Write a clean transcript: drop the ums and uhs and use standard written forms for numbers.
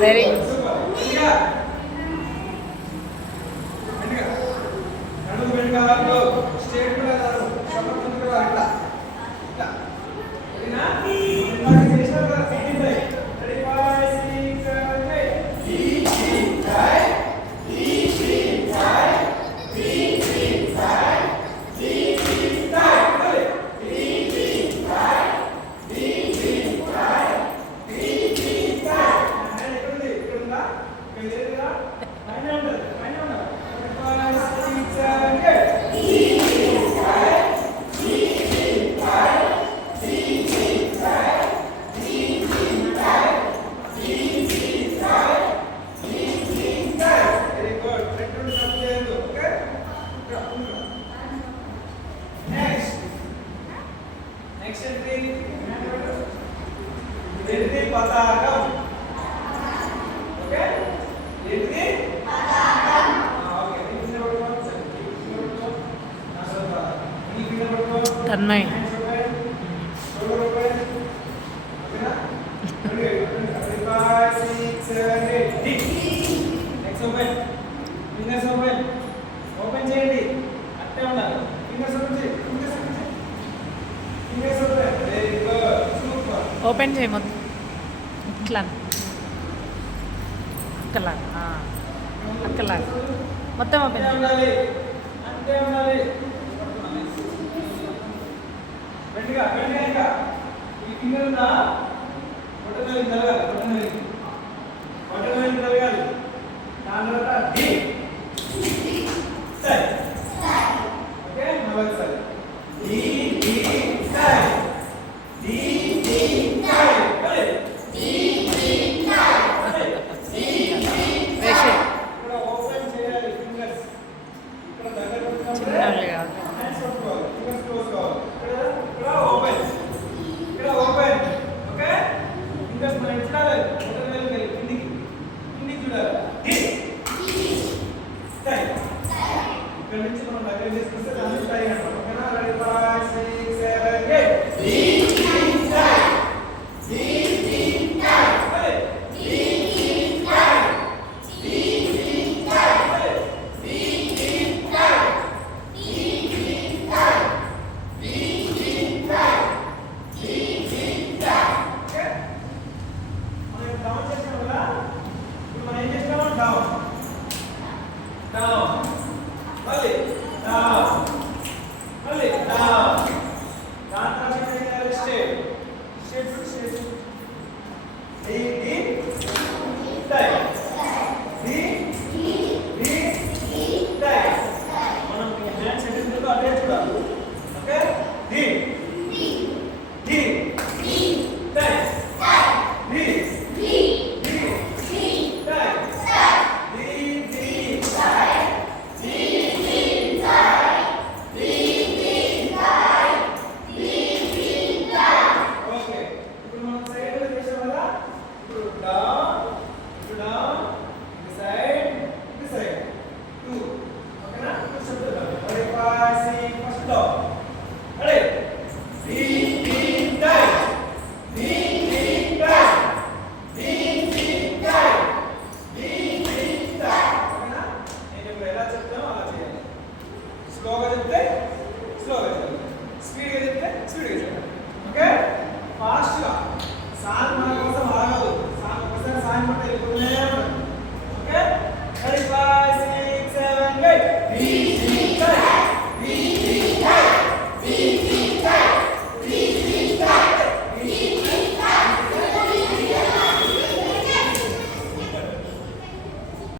Ready? పతాకం. ఓకే, ఏంటిది? తన్మయ్ ఓపెన్ చేయండి, అట్టే ఉండాలి. ఫింగర్స్ ఓపెన్ చేయండి, fingers open. Very good, super. Open చేయి మొత్తం ఇట్లా అక్కలా అక్కలా మొత్తం ఓపెన్ చేయి. ఉండాలి, అంతే ఉండాలి. వెంటగా ఇంకా ఈ ఫింగర్ ఉందా? బొట్టనవేలు జరగాలి, బొట్టనవేలు జరగాలి. దాని తర్వాత డి సై. ఓకే, మళ్ళీ సై. డి డి సై, డి డి సై. ఓకే, డి డి సై. ఓకే, డి డి సై. ఇక్కడ ఓపెన్ చేయాలి ఫింగర్స్. ఇక్కడ దగ్గర పెట్టుకుంటే హ్యాండ్స్ పట్టుకోవాలి, ఫింగర్స్ క్లోజ్ కావాలి. ఇక్కడ ఓపెన్, ఇక్కడ ఓపెన్. ఓకే, ఫింగర్స్ మనం చూడాలి, బొట్టనవేలు వెళ్ళి కిందికి చూడాలి. డి సై. ఇక్కడ స్పీడ్గా